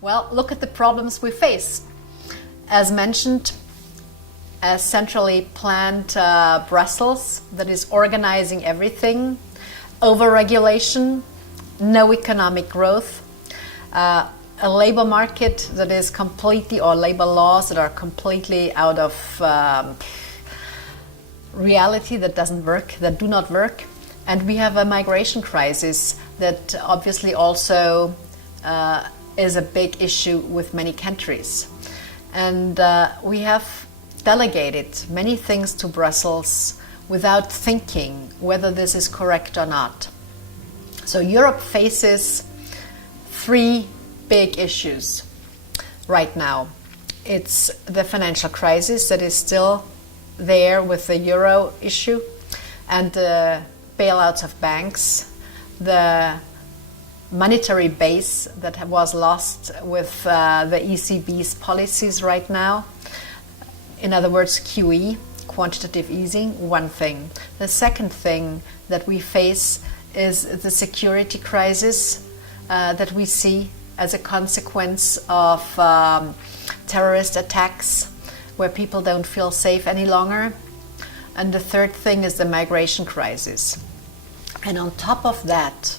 Well, look at the problems we face. As mentioned, a centrally planned Brussels that is organizing everything, overregulation, no economic growth, a labor market that is completely, or labor laws that are completely out of reality, that doesn't work, that do not work. And we have a migration crisis that obviously also is a big issue with many countries. And we have delegated many things to Brussels without thinking whether this is correct or not. So Europe faces three big issues right now. It's the financial crisis that is still there with the euro issue, and the bailouts of banks, the monetary base that was lost with the ECB's policies right now. In other words, QE, quantitative easing, one thing. The second thing that we face is the security crisis that we see as a consequence of terrorist attacks where people don't feel safe any longer. And the third thing is the migration crisis. And on top of that,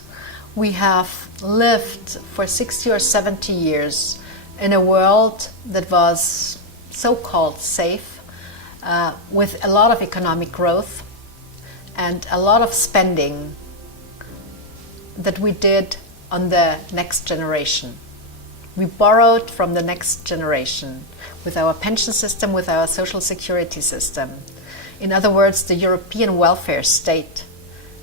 we have lived for 60 or 70 years in a world that was so-called safe, with a lot of economic growth and a lot of spending that we did on the next generation. We borrowed from the next generation with our pension system, with our social security system. In other words, the European welfare state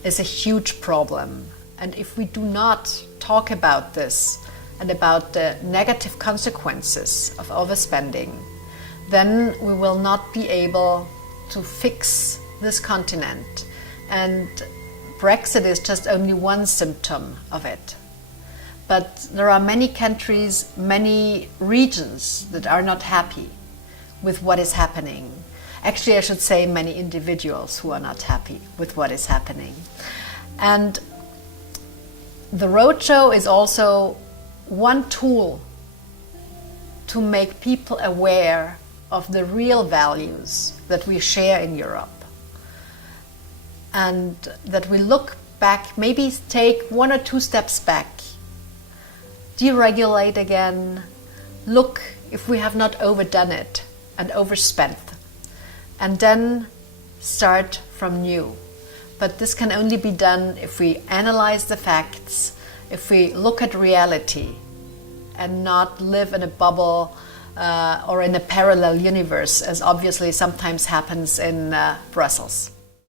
is a huge problem. And if we do not talk about this and about the negative consequences of overspending, then we will not be able to fix this continent. And Brexit is just only one symptom of it. But there are many countries, many regions that are not happy with what is happening. Actually, I should say many individuals who are not happy with what is happening. And the roadshow is also one tool to make people aware of the real values that we share in Europe. And that we look back, maybe take one or two steps back, deregulate again, look if we have not overdone it and overspent, and then start from new. But this can only be done if we analyze the facts, if we look at reality and not live in a bubble or in a parallel universe, as obviously sometimes happens in Brussels.